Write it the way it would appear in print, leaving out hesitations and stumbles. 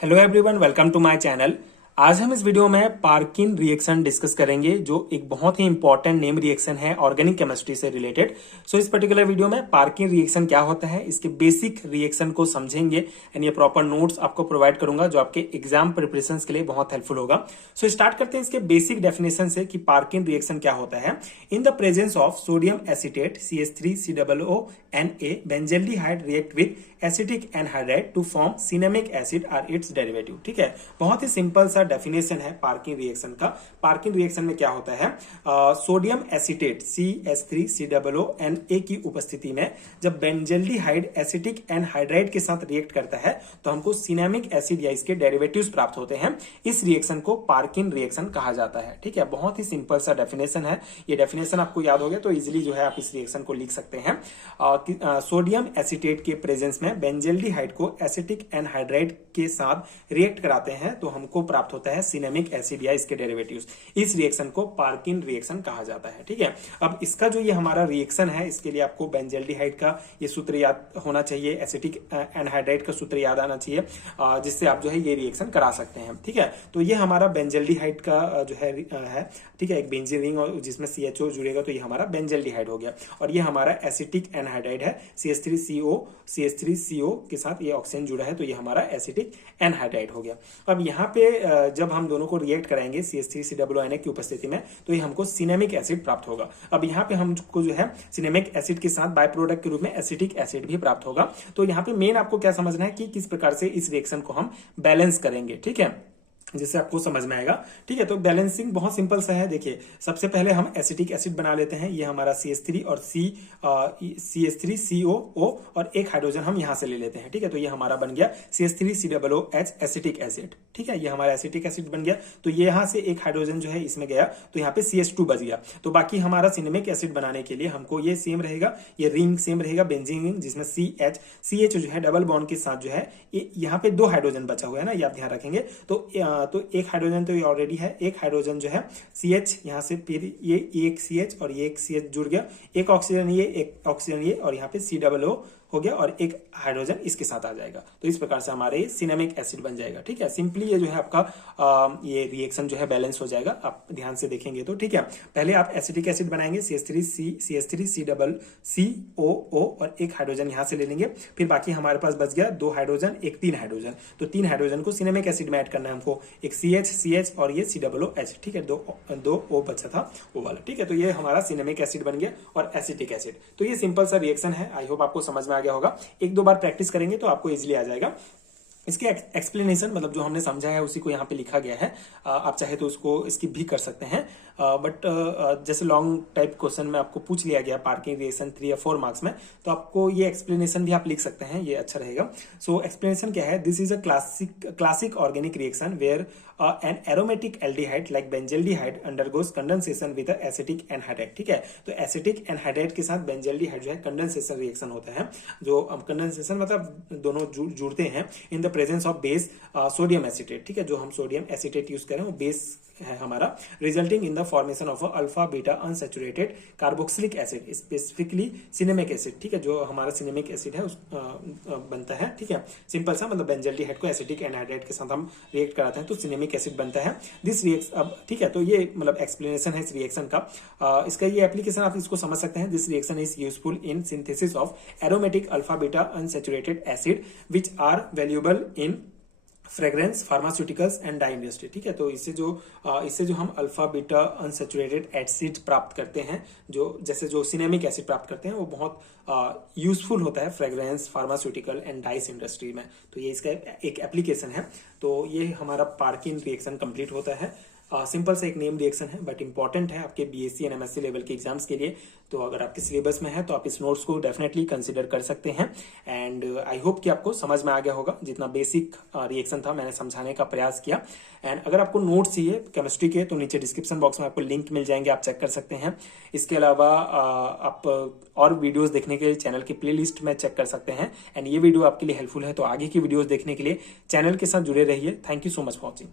Hello everyone, welcome to my channel. आज हम इस वीडियो में पार्किन रिएक्शन डिस्कस करेंगे, जो एक बहुत ही इंपॉर्टेंट नेम रिएक्शन है ऑर्गेनिक केमिस्ट्री से रिलेटेड। सो इस पर्टिकुलर वीडियो में पार्किन रिएक्शन क्या होता है, इसके बेसिक रिएक्शन को समझेंगे एंड ये प्रॉपर नोट्स आपको प्रोवाइड करूंगा, जो आपके एग्जाम प्रिपरेशन के लिए बहुत हेल्पफुल होगा। सो स्टार्ट करते हैं इसके बेसिक डेफिनेशन से कि पार्किन रिएक्शन क्या होता है। In the presence of sodium acetate CH3COO benzaldehyde react with acetic anhydride to form cinnamic acid or its derivative. ठीक है, बहुत ही सिंपल सा डेफिनेशन है पार्किन रिएक्शन का। पार्किन रिएक्शन में क्या होता है, सोडियम एसीटेट CH3COO की उपस्थिति में जब बेंजल्डिहाइड एसिटिक एनहाइड्राइड के साथ रिएक्ट करता है तो हमको सिनेमिक एसिड या इसके डेरिवेटिव्स प्राप्त होते हैं। इस रिएक्शन को पार्किन रिएक्शन कहा जाता है। ठीक है, बहुत ही सिंपल सा डेफिनेशन है। ये डेफिनेशन आपको याद हो गया तो इजिली जो है आप इस रिएक्शन को लिख सकते हैं। सोडियम एसीटेट के प्रेजेंस में बेंजल्डिहाइड को एसिटिक एनहाइड्राइड के साथ रिएक्ट कराते हैं तो हमको प्राप्त होता है सिनेमिक एसिड या इसके डेरिवेटिव्स। इस रिएक्शन को पार्किन रिएक्शन कहा जाता है। ठीक है, अब इसका जो ये हमारा रिएक्शन है, इसके लिए आपको बेंजल्डिहाइड का ये सूत्र याद होना चाहिए, एसिटिक एनहाइड्राइड का सूत्र याद आना चाहिए, जिससे आप जो है ये रिएक्शन करा सकते हैं। ठीक है, तो ये हमारा बेंजल्डिहाइड का जो है ठीक है, एक बेंजीन रिंग और जिसमें CHO जुड़ेगा तो ये हमारा बेंजल्डिहाइड हो गया। और ये हमारा एसिटिक एनहाइड्राइड है, CH3CO के साथ ये ऑक्सीजन जुड़ा है तो ये हमारा एसिटिक एनहाइड्राइड हो गया। अब यहाँ पे जब हम दोनों को रिएक्ट कराएंगे CH3COO की उपस्थिति में तो ये हमको सिनेमिक एसिड प्राप्त होगा। अब यहाँ पे हमको जो है सिनेमिक एसिड के साथ बाय प्रोडक्ट के रूप में एसिटिक एसिड भी प्राप्त होगा। तो यहाँ पे मेन आपको क्या समझना है कि किस प्रकार से इस रिएक्शन को हम बैलेंस करेंगे। ठीक है, जिससे आपको समझ में आएगा। ठीक है, तो बैलेंसिंग बहुत सिंपल सा है। देखिए, सबसे पहले हम एसिटिक एसिड बना लेते हैं। ये हमारा CH3 और CH3COO और एक हाइड्रोजन हम यहां से ले लेते हैं। ठीक है, तो ये हमारा बन गया CH3COOH एसिटिक एसिड। ठीक है, ये हमारा एसिटिक एसिड बन गया। तो ये यहां से एक हाइड्रोजन जो है इसमें गया तो यहाँ पे CH2 बच गया। तो बाकी हमारा सिनेमिक एसिड बनाने के लिए हमको ये सेम रहेगा, ये रिंग सेम रहेगा, बेंजीन रिंग, जिसमें CH जो है डबल बॉन्ड के साथ जो है यहाँ पे 2 हाइड्रोजन बचा हुआ है ना, ये आप ध्यान रखेंगे। तो एक हाइड्रोजन तो ये ऑलरेडी है, एक हाइड्रोजन जो है CH यहाँ से, फिर ये एक CH और ये एक CH जुड़ गया, एक ऑक्सीजन ये, एक ऑक्सीजन ये, और यहाँ पे COO हो गया और एक हाइड्रोजन इसके साथ आ जाएगा। तो इस प्रकार से हमारे ये सिनेमिक एसिड बन जाएगा। ठीक है, सिंपली ये जो है आपका ये रिएक्शन जो है बैलेंस हो जाएगा, आप ध्यान से देखेंगे तो। ठीक है, पहले आप एसिटिक एसिड बनाएंगे CH3COO और एक हाइड्रोजन यहां से ले लेंगे। फिर बाकी हमारे पास बच गया 2 हाइड्रोजन, एक 3 हाइड्रोजन। तो 3 हाइड्रोजन को सिनेमिक एसिड में ऐड करना है हमको, एक CH और ये COOH। ठीक है, दो O बचा था वो वाला। ठीक है, तो ये हमारा सिनेमिक एसिड बन गया और एसिटिक एसिड। तो ये सिंपल सा रिएक्शन है। आई होप आपको समझ में आ गया होगा। 1-2 बार प्रैक्टिस करेंगे तो आपको इजीली आ जाएगा। इसके एक्सप्लेनेशन मतलब जो हमने समझा है उसी को यहाँ पे लिखा गया है। आप चाहे तो उसको स्किप भी कर सकते हैं, बट जैसे लॉन्ग टाइप क्वेश्चन में आपको पूछ लिया गया पार्किंग रिएक्शन 3 या 4 मार्क्स में, तो आपको ये एक्सप्लेनेशन भी आप लिख सकते हैं, ये अच्छा रहेगा। सो एक्सप्लेनेशन क्या है, this is a classic organic reaction where an aromatic aldehyde like benzaldehyde undergoes condensation with acetic anhydride. ठीक है, तो एसिटिक एनहाइड्राइड के साथ बेंजल्डिहाइड जो है कंडेंसेशन रिएक्शन होता है। जो कंडेंसेशन मतलब दोनों जुड़ते हैं इन the presence of base sodium acetate. ठीक है, जो हम सोडियम एसीटेट यूज करें वो बेस है हमारा, resulting in the formation of alpha beta unsaturated carboxylic acid, specifically cinnamic acid. ठीक है, जो हमारा सिनेमिक एसिड है उस बनता है। ठीक है, सिंपल सा मतलब बेंजल्डिहाइड को एसिटिक एनहाइड्राइड के साथ हम रिएक्ट कराते हैं तो सिनेमिक एसिड बनता है। दिस रिएक्शन अब ठीक है, तो ये मतलब एक्सप्लेनेशन है इस रिएक्शन का। इसका ये एप्लीकेशन आप इसको समझ सकते हैं। This reaction is useful in synthesis of aromatic alpha beta unsaturated acid which are valuable in fragrance, pharmaceuticals and dye industry. ठीक है, तो इससे जो हम अल्फा बीटा अनसैचुरेटेड एसिड प्राप्त करते हैं, जो जैसे जो सिनेमिक एसिड प्राप्त करते हैं, वो बहुत यूजफुल होता है fragrance, pharmaceutical and dice industry में। तो ये इसका एक एप्लीकेशन है। तो ये हमारा पार्किन रिएक्शन कंप्लीट होता है। सिंपल से एक नेम रिएक्शन है बट इंपॉर्टेंट है आपके BSc एंड MSc लेवल के एग्जाम्स के लिए। तो अगर आपके सिलेबस में है तो आप इस नोट्स को डेफिनेटली कंसिडर कर सकते हैं। एंड आई होप कि आपको समझ में आ गया होगा। जितना बेसिक रिएक्शन था मैंने समझाने का प्रयास किया। एंड अगर आपको नोट्स चाहिए केमिस्ट्री के तो नीचे डिस्क्रिप्शन बॉक्स में आपको लिंक मिल जाएंगे, आप चेक कर सकते हैं। इसके अलावा आप और वीडियोस देखने के लिए चैनल की प्लेलिस्ट में चेक कर सकते हैं। एंड ये वीडियो आपके लिए हेल्पफुल है तो आगे की वीडियोस देखने के लिए चैनल के साथ जुड़े रहिए। Thank you so much for watching.